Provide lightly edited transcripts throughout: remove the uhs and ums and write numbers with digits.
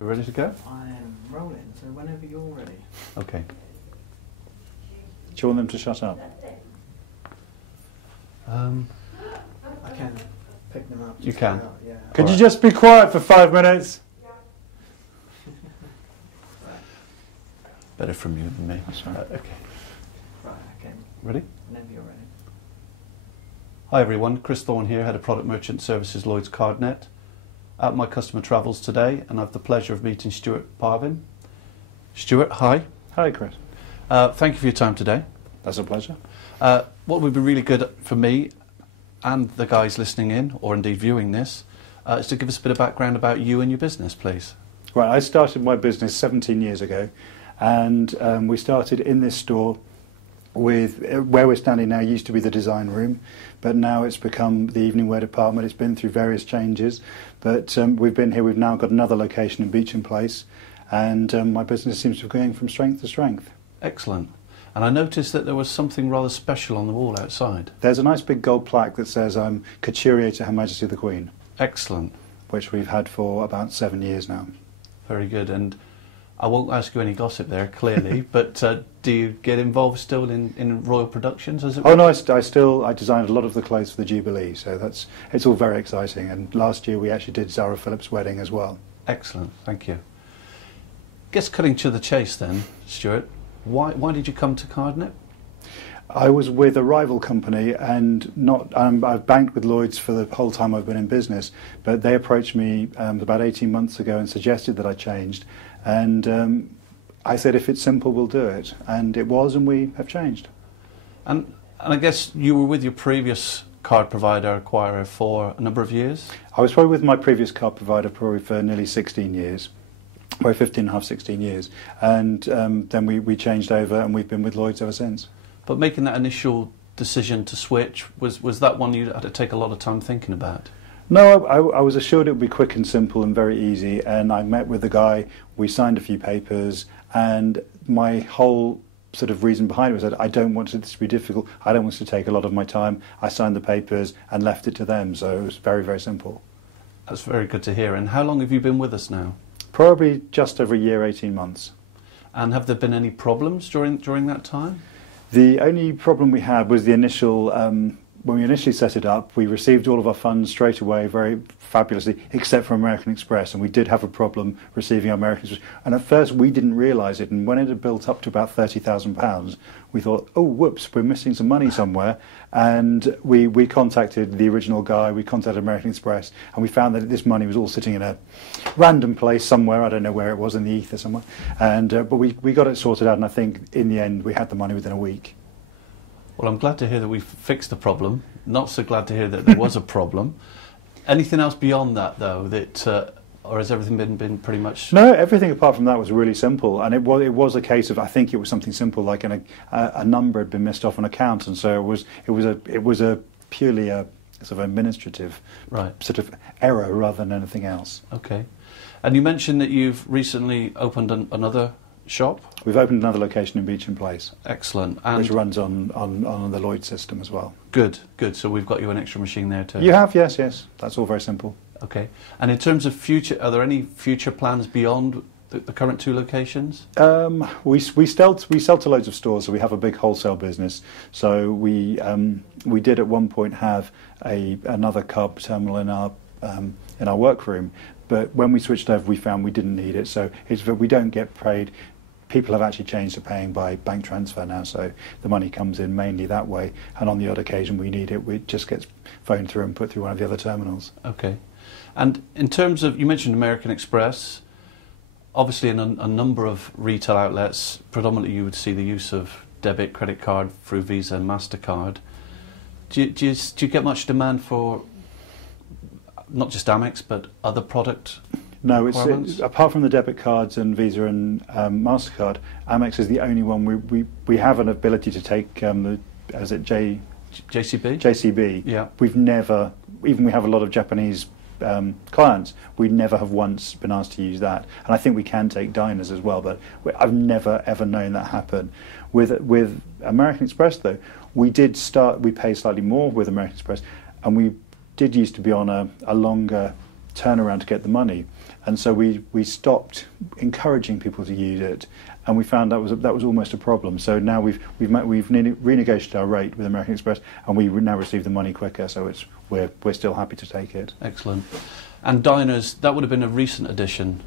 You ready to go? I am rolling, so whenever you're ready. Okay. Do you want them to shut up? I can pick them up. You can? Yeah. Could you just be quiet for 5 minutes? Better from you than me. That's right. Okay. Right, okay. Ready? Whenever you're ready. Hi everyone, Chris Thorne here, Head of Product Merchant Services, Lloyd's Cardnet. At my customer travels today, and I have the pleasure of meeting Stewart Parvin. Stewart, hi. Hi, Chris. Thank you for your time today. That's a pleasure. What would be really good for me and the guys listening in, or indeed viewing this, is to give us a bit of background about you and your business, please. Right, I started my business 17 years ago, and we started in this store with where we're standing now used to be the design room, but now it's become the evening wear department. It's been through various changes, but we've been here. We've now got another location in Beecham Place, and my business seems to be going from strength to strength. Excellent. And I noticed that there was something rather special on the wall outside. There's a nice big gold plaque that says I'm Couturier to Her Majesty the Queen. Excellent. Which we've had for about 7 years now. Very good. And I won't ask you any gossip there, clearly, but do you get involved still in royal productions, as it were? Oh no, I designed a lot of the clothes for the Jubilee, so it's all very exciting. And last year we actually did Zara Phillips' wedding as well. Excellent, thank you. Guess cutting to the chase then, Stewart, why did you come to Cardnet? I was with a rival company, and I've banked with Lloyd's for the whole time I've been in business, but they approached me about 18 months ago and suggested that I changed, and I said if it's simple we'll do it, and it was, and we have changed. And I guess you were with your previous card provider, acquirer, for a number of years? I was probably with my previous card provider probably for nearly 16 years. Probably 15 and a half, 16 years, and then we changed over, and we've been with Lloyd's ever since. But making that initial decision to switch, was that one you had to take a lot of time thinking about? No, I was assured it would be quick and simple and very easy, and I met with the guy, we signed a few papers, and my whole sort of reason behind it was that I don't want it to be difficult, I don't want it to take a lot of my time. I signed the papers and left it to them, so it was very, very simple. That's very good to hear. And how long have you been with us now? Probably just over a year, 18 months. And have there been any problems during that time? The only problem we had was the initial, when we initially set it up, we received all of our funds straight away, very fabulously, except for American Express, and we did have a problem receiving American Express. And at first we didn't realise it, and when it had built up to about £30,000, we thought, oh whoops, we're missing some money somewhere, and we contacted the original guy, we contacted American Express, and we found that this money was all sitting in a random place somewhere, I don't know where it was, in the ether somewhere, and but we got it sorted out, and I think in the end we had the money within a week. Well, I'm glad to hear that we've fixed the problem. Not so glad to hear that there was a problem. Anything else beyond that, though, that, or has everything been pretty much? No, everything apart from that was really simple, and it was a case of, I think it was something simple, like a number had been missed off an account, and so it was a purely a sort of administrative sort of error rather than anything else. Okay, and you mentioned that you've recently opened another shop. We've opened another location in Beecham Place. Excellent. And which runs on the Lloyd system as well. Good, good. So we've got you an extra machine there too. You have, yes. That's all very simple. Okay. And in terms of future, are there any future plans beyond the current two locations? We sell to loads of stores, so we have a big wholesale business. So we did at one point have another card terminal in our workroom, but when we switched over, we found we didn't need it. So we don't get paid. People have actually changed to paying by bank transfer now, so the money comes in mainly that way, and on the odd occasion we need it, it just gets phoned through and put through one of the other terminals. Okay. And in terms of, you mentioned American Express, obviously in a number of retail outlets, predominantly you would see the use of debit, credit card through Visa and MasterCard. Do you get much demand for not just Amex, but other product? No, it's apart from the debit cards and Visa and MasterCard, Amex is the only one we have an ability to take JCB? JCB. Yeah. We've never, even we have a lot of Japanese clients, we never have once been asked to use that. And I think we can take diners as well, but I've never ever known that happen. With American Express though, we pay slightly more with American Express, and we did used to be on a longer turnaround to get the money. And so we stopped encouraging people to use it, and we found that was almost a problem. So now we've renegotiated our rate with American Express, and we now receive the money quicker. So we're still happy to take it. Excellent. And diners, that would have been a recent addition.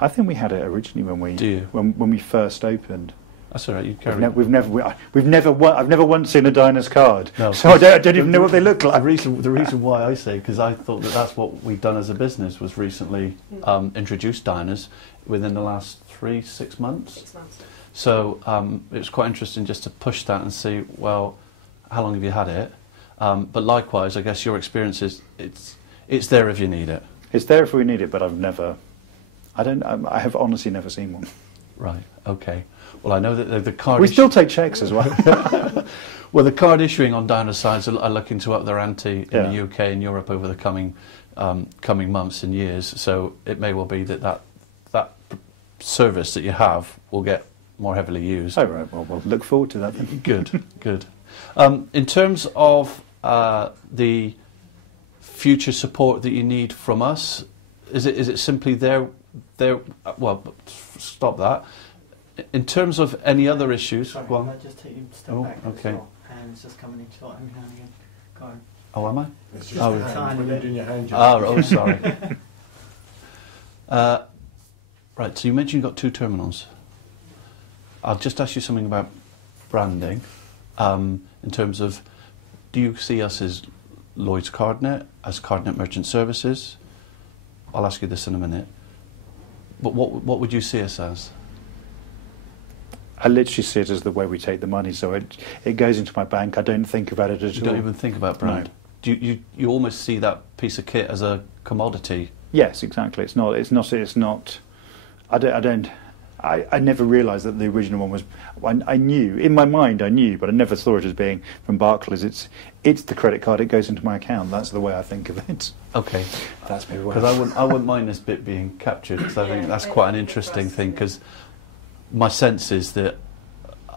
I think we had it originally when we first opened. That's all right. You carry. I've never once seen a diner's card, No, so I don't even know what they look like. The reason why I say, because I thought that's what we've done as a business, was recently introduced diners within the last 6 months. 6 months. So it was quite interesting just to push that and see, well, how long have you had it? But likewise, I guess your experience is it's there if you need it. It's there if we need it, but I have honestly never seen one. Right. Okay. Well, I know that the card. We still take cheques as well. Well, the card issuing on diner sides are looking to up their ante in Yeah. the UK and Europe over the coming months and years. So it may well be that service that you have will get more heavily used. Oh right. Well, we'll look forward to that then. Good. Good. In terms of the future support that you need from us, is it simply there? Well, stop that. In terms of any other issues, Sorry, well, can I just take you a step Oh, back? okay. As well? Hands just coming into shot every now and again. Go on. oh, am I? It's Just just a a hand, tiny when you're bit. doing your hand Oh, sorry. Right, so you mentioned you've got 2 terminals. I'll just ask you something about branding. In terms of, do you see us as Lloyd's Cardnet, as Cardnet Merchant Services? I'll ask you this in a minute. But what would you see us as? I literally see it as the way we take the money. So it goes into my bank. I don't think about it at You all. don't even think about brand. No. Do you almost see that piece of kit as a commodity? Yes, exactly. It's not. I never realised that the original one was. I knew in my mind, but I never saw it as being from Barclays. It's the credit card. It goes into my account. That's the way I think of it. Okay. That's maybe why. Because I wouldn't mind this bit being captured, because I think that's quite an interesting thing, because my sense is that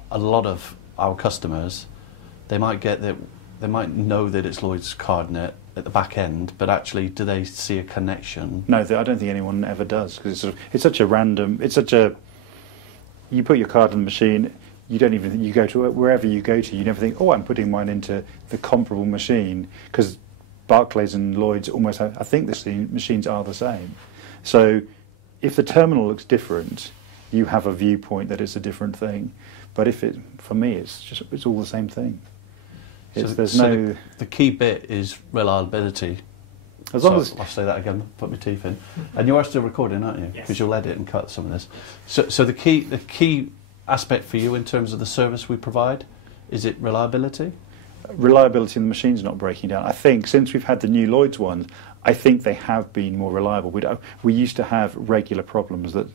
a lot of our customers, they might know that it's Lloyd's Cardnet at the back end, but actually do they see a connection? No, I don't think anyone ever does, because it's such a random. You put your card in the machine. You don't even. You go to wherever you go to. You never think, oh, I'm putting mine into the comparable machine, because Barclays and Lloyd's almost have, I think the machines are the same. So if the terminal looks different, you have a viewpoint that it's a different thing. But for me, it's all the same thing. The key bit is reliability. As long as I'll say that again, put my teeth in. And you are still recording, aren't you? Yes. Because you'll edit and cut some of this. So the key aspect for you in terms of the service we provide, is it reliability? reliability in the machine's not breaking down. I think since we've had the new Lloyd's ones, I think they have been more reliable. We used to have regular problems that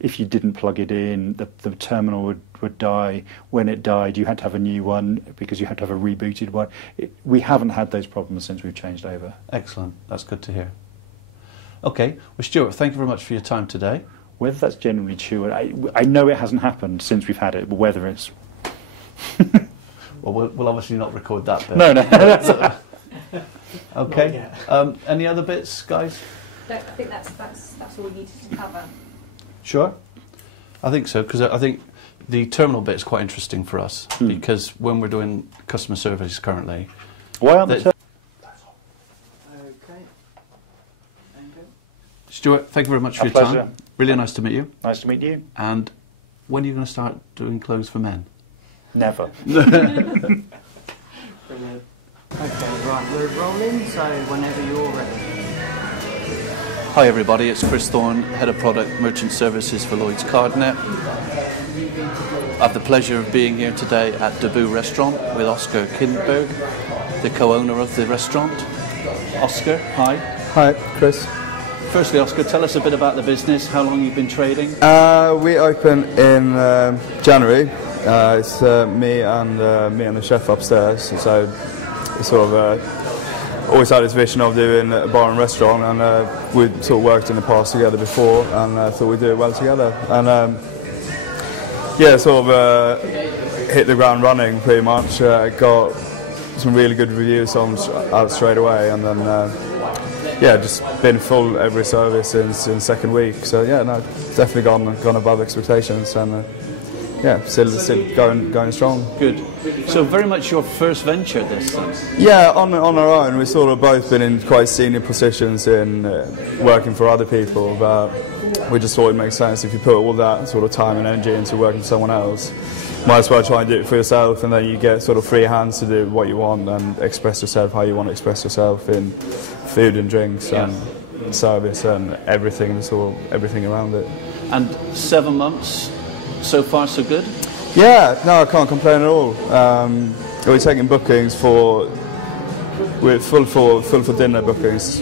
if you didn't plug it in, the terminal would die. When it died, you had to have a new one because you had to have a rebooted one. We haven't had those problems since we've changed over. Excellent. That's good to hear. Okay. Well, Stuart, thank you very much for your time today. Whether that's generally true, I know it hasn't happened since we've had it, but whether it's... Well, we'll obviously not record that bit. No. Okay. Any other bits, guys? No, I think that's all we needed to cover. Sure. I think so, because I think the terminal bit is quite interesting for us, because when we're doing customer service currently... Why aren't the Okay. Thank you. Stuart, thank you very much for A your pleasure. time. Really nice to meet you. Nice to meet you. And when are you going to start doing clothes for men? Never. Brilliant. Okay, right, we're rolling, so whenever you're ready. Hi everybody, it's Chris Thorne, Head of Product Merchant Services for Lloyd's Cardnet. I have the pleasure of being here today at Debut Restaurant with Oscar Kindberg, the co-owner of the restaurant. Oscar, hi. Hi, Chris. Firstly, Oscar, tell us a bit about the business, how long you've been trading. We opened in January. It's me and the chef upstairs. So we sort of always had this vision of doing a bar and restaurant, and we'd sort of worked in the past together before, and thought we'd do it well together. And sort of hit the ground running pretty much. Got some really good reviews out straight away, and then yeah, just been full every service since second week. So yeah, no, definitely gone above expectations, and yeah, still going strong. Good. So very much your first venture, this then? Yeah, on our own. We've sort of both been in quite senior positions in working for other people, but we just thought it makes sense if you put all that sort of time and energy into working for someone else, might as well try and do it for yourself, and then you get sort of free hands to do what you want and express yourself how you want to express yourself in food and drinks and service and everything, sort of everything around it. And 7 months, so far so good? Yeah, no, I can't complain at all. We're taking bookings we're full for dinner bookings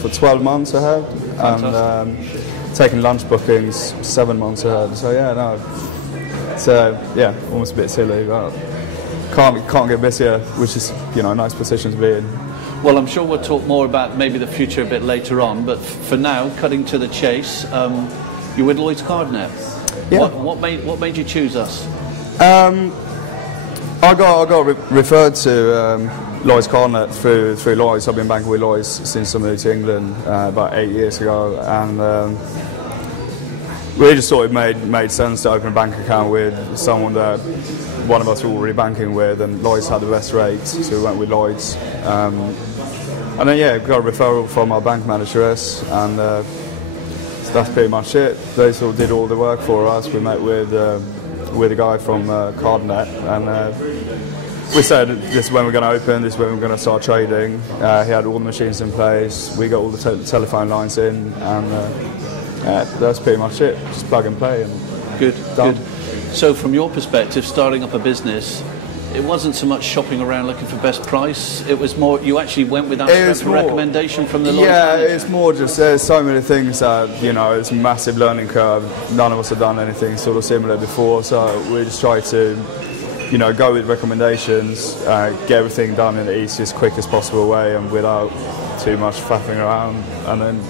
for 12 months ahead, and taking lunch bookings 7 months ahead. So yeah, no, it's yeah, almost a bit silly, but can't get busier, which is, you know, a nice position to be in. Well, I'm sure we'll talk more about maybe the future a bit later on, but for now, cutting to the chase, you're with Lloyd's Cardnet. Yeah. What made you choose us? I got referred to Lloyd's Cardnet through Lloyd's. I've been banking with Lloyd's since I moved to England about 8 years ago, and we just thought it made sense to open a bank account with someone that one of us were already banking with, and Lloyd's had the best rates, so we went with Lloyd's. And then yeah, got a referral from our bank manageress, and so that's pretty much it. They sort of did all the work for us. We met with a guy from Cardnet, and we said this is when we're going to open, this is when we're going to start trading. He had all the machines in place, we got all the telephone lines in, and that's pretty much it. Just plug and play. And good, done. good. So from your perspective, starting up a business, it wasn't so much shopping around looking for best price, it was more, you actually went with that recommendation from the Lloyd's manager? It's more just, there's so many things that, you know, it's a massive learning curve. None of us have done anything sort of similar before, so we just try to, you know, go with recommendations, get everything done in the easiest, quickest possible way and without too much faffing around, and then,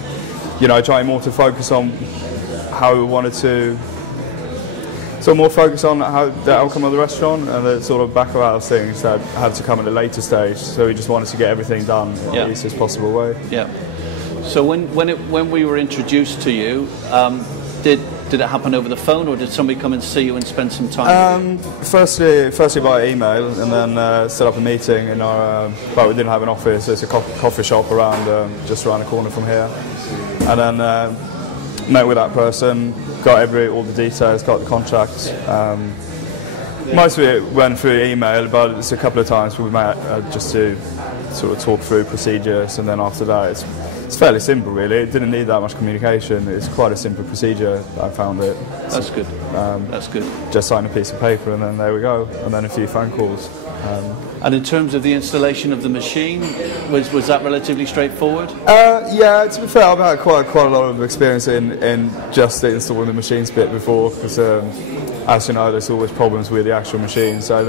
you know, try more to focus on how we wanted to. So more focus on how the outcome of the restaurant and the sort of back of house things that had to come at a later stage. So we just wanted to get everything done in the easiest possible way. Yeah. So when we were introduced to you, did it happen over the phone, or did somebody come and see you and spend some time? Firstly by email, and then set up a meeting in our. But we didn't have an office. It's a coffee shop around just around the corner from here, and then met with that person. Got all the details, got the contract. Most of it went through email, but it's a couple of times we met just to sort of talk through procedures, and then after that it's fairly simple really. It didn't need that much communication. It's quite a simple procedure, I found it. That's good. That's good. Just sign a piece of paper and then there we go, and then a few phone calls. And in terms of the installation of the machine, was that relatively straightforward? Yeah, to be fair, I've had quite a lot of experience in just installing the machines bit before, because as you know, there's always problems with the actual machine. So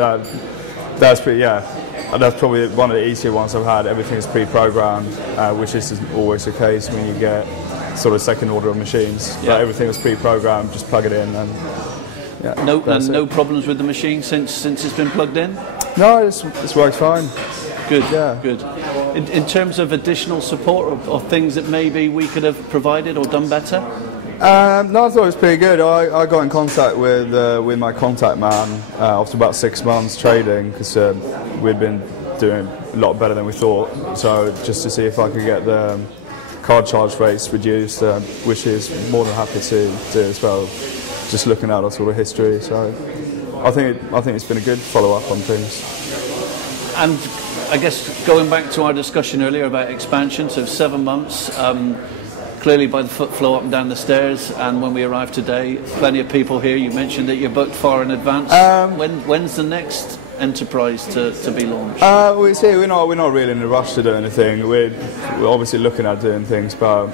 that's pretty, and that's probably one of the easier ones I've had. Everything is pre-programmed, which isn't always the case when you get sort of second order of machines. Yeah. But everything was pre-programmed, just plug it in, and no problems with the machine since it's been plugged in? No, it's worked fine. Good, yeah. Good. In terms of additional support or things that maybe we could have provided or done better? No, I thought it was pretty good. I got in contact with my contact man after about 6 months trading, because we'd been doing a lot better than we thought. So just to see if I could get the card charge rates reduced, which is more than happy to do as well. Just looking at our sort of history, so I think it's been a good follow-up on things. And I guess going back to our discussion earlier about expansion, so 7 months, clearly by the foot flow up and down the stairs, and when we arrived today, plenty of people here. You mentioned that you're booked far in advance. When's the next enterprise to be launched? We're not really in a rush to do anything. We're obviously looking at doing things, but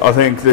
I think this